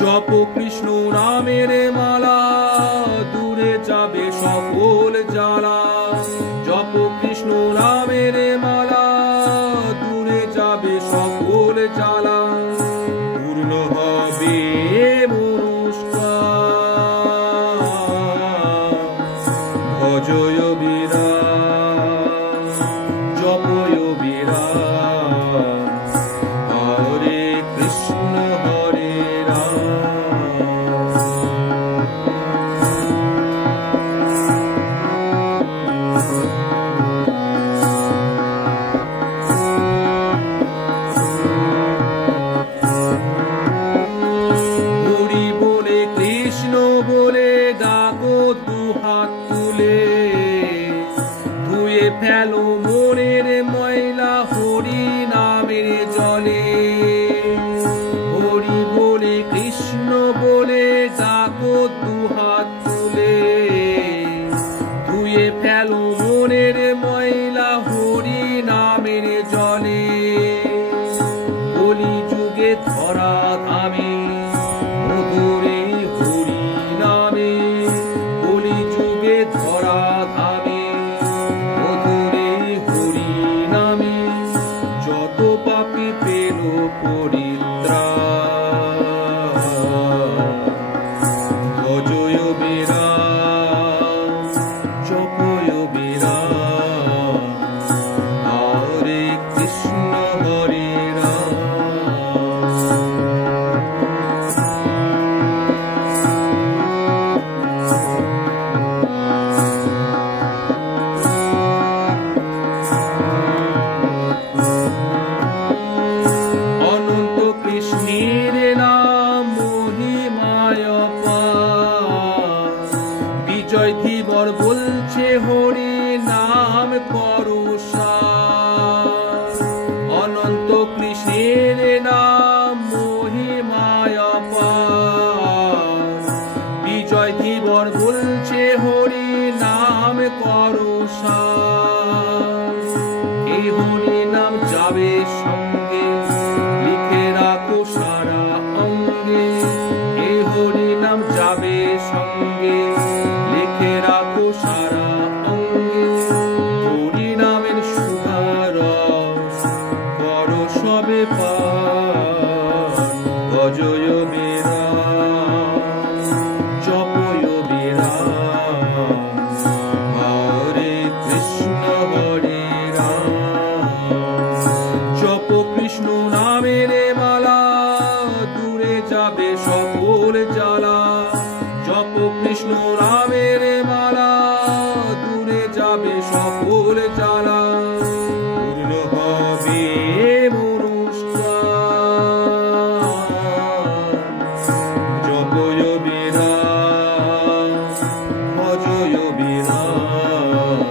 জপ কৃষ্ণ নামের মালা, দূরে যাবে সকল জ্বালা। জপ কৃষ্ণ নামের মালা, দূরে যাবে সকল জ্বালা। পূর্ণ হবে মনুষ্কার, ভজয় বিরাট, জপয় বিরাট, হরে কৃষ্ণ হরে রাম। হরি বলে কৃষ্ণ বলে ডাকো দুহাত তুলে, ধুয়ে ফেলো মনের ময়লা হরি নামের জলে। হরি বলে কৃষ্ণ বলে ডাকো দুহাত তুলে, ধুয়ে ফেলো মনের ময়লা হরি নামের জলে। কলি যুগে ধরা ধামে মধুরে হরি নামে, কলি যুগে ধরা ধামে মধুরে হরি নামে। যত পাপী পেল পরিত্রাণ, ভজয় বিরাট, জপয় বিরাট, হরে কৃষ্ণ হরে রাম। অনন্ত কৃষ্ণের নাম মহিমায় অপার, বিজয় ধীবর বলছে হরি নাম করো সার। অনন্ত কৃষ্ণের নাম মহিমায় অপার, বিজয় ধীবর বলছে হরি নাম করো সার। এই হরি নাম যাবে সঙ্গে, লিখে রাখো সারা অঙ্গে। এই হরি নাম যাবে সঙ্গে, লিখে রাখো সারা অঙ্গে। হরি নামের সুধারস করো সবে পান, ভজয় বিরাট, জপয় বিরাট, হরে কৃষ্ণ হরে রাম। জপ কৃষ্ণ নামের মালা, দূরে যাবে সকল জ্বালা। জপ কৃষ্ণ নামের মালা, দূরে যাবে সকল জ্বালা। পূর্ণ হবে মনুষ্কার, জপয় বিরাট, ভজয় বিরাট,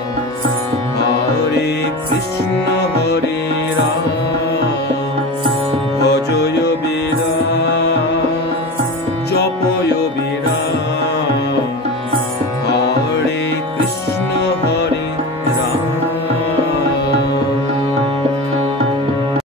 হরে কৃষ্ণ হরে রাম। ভজয় বিরাট, জপয় বিরাট।